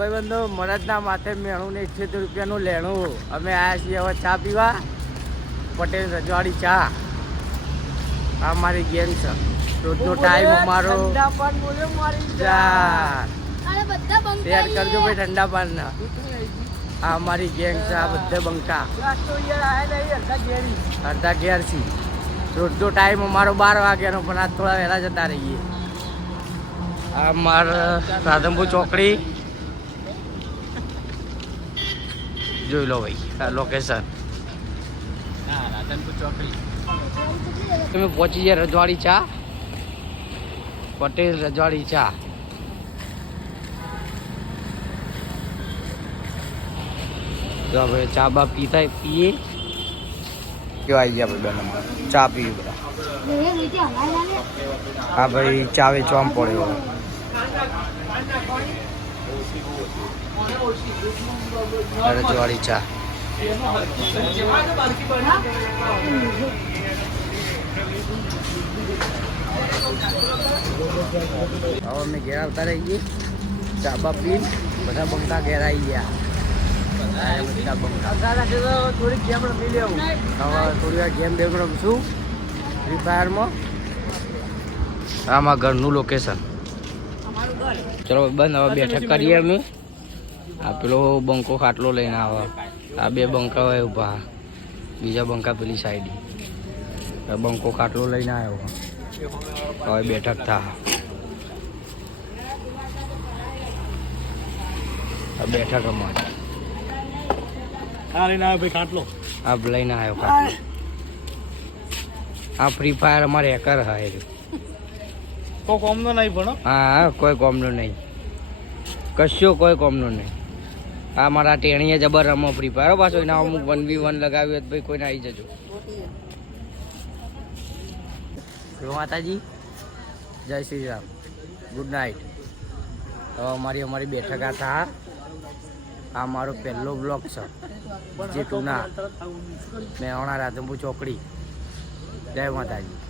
ભાઈબંધો મરદના માથે મેણું ને એકસો રૂપિયાનું લેણું. અમે આવ્યા છીએ હવે ચા પીવા. પટેલ રજવાડી ચા. આ મારી ગેમ છે. રોજનો ટાઈમ અમારો. શેર કરજો ભાઈ ઠંડા પાનના આ અમારી ગેંગ છે આ બધે બંકા. અડધા ઘેર છે રોજનો ટાઈમ અમારો બાર વાગ્યાનો પણ આજ થોડા વહેલા જતા રહીએ. આ મારા રાધનપુર ચોકડી. જોઈ લો ભાઈ આ લોકેશન તમે પહોંચી ગયા રજવાડી ચા પટેલ રજવાડી ચા તો હવે ચા બા પીતા પીએ કેવા આવી ગયા ભાઈ બને ચા પીવી બધા હા ભાઈ ચા વેચવામાં પડ્યો રજવાડી ચા. હવે અમે ઘેર આવતા રહી ગઈ ચા બા પી બધા બંકા ઘેર આવી ગયા. થોડી ગેમ રમી લેવું હવે થોડી વાર ગેમ બેમ ફ્રી ફાયરમાં આમાં ઘરનું લોકેશન ચલો બંધ હવે બેઠક કરીએ અમે. આ પેલો બંકો ખાટલો લઈને આવે. આ બે બંકા હોય ઊભા બીજા બંકા પેલી સાઈડ બંકો ખાટલો લઈને આવ્યો હવે બેઠક થા. આ બેઠક અમારી હા લઈને આવ્યો ભાઈ ખાટલો. આ લઈને આવ્યો ખાટલો. આ ફ્રી ફાયર અમારે હેકર હા કોઈ કોમ તો નહીં પણ હા, કોઈ કોમનો નહીં. કશું કોઈ કોમનું નહીં. આ મારા ટેણીએ જબર રમો ફ્રી ફાયર. પાછો એના અમુક વન વી વન લગાવ્યું હોય ભાઈ કોઈને આવી જજો. માતાજી. જય શ્રી રામ. ગુડ નાઇટ તો અમારી અમારી બેઠક આ થા. આ મારો પહેલો બ્લોક છે. જે ટુના મેહોણા રાધનપુર ચોકડી. જય માતાજી.